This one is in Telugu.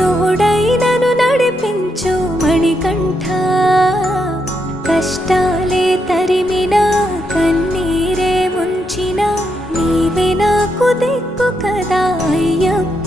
తోడైనను నడిపించు మణికంఠ కష్టాలే తరిమినా కన్నీరే ముంచిన నీవే నాకు దిక్కు కదా అయ్యప్ప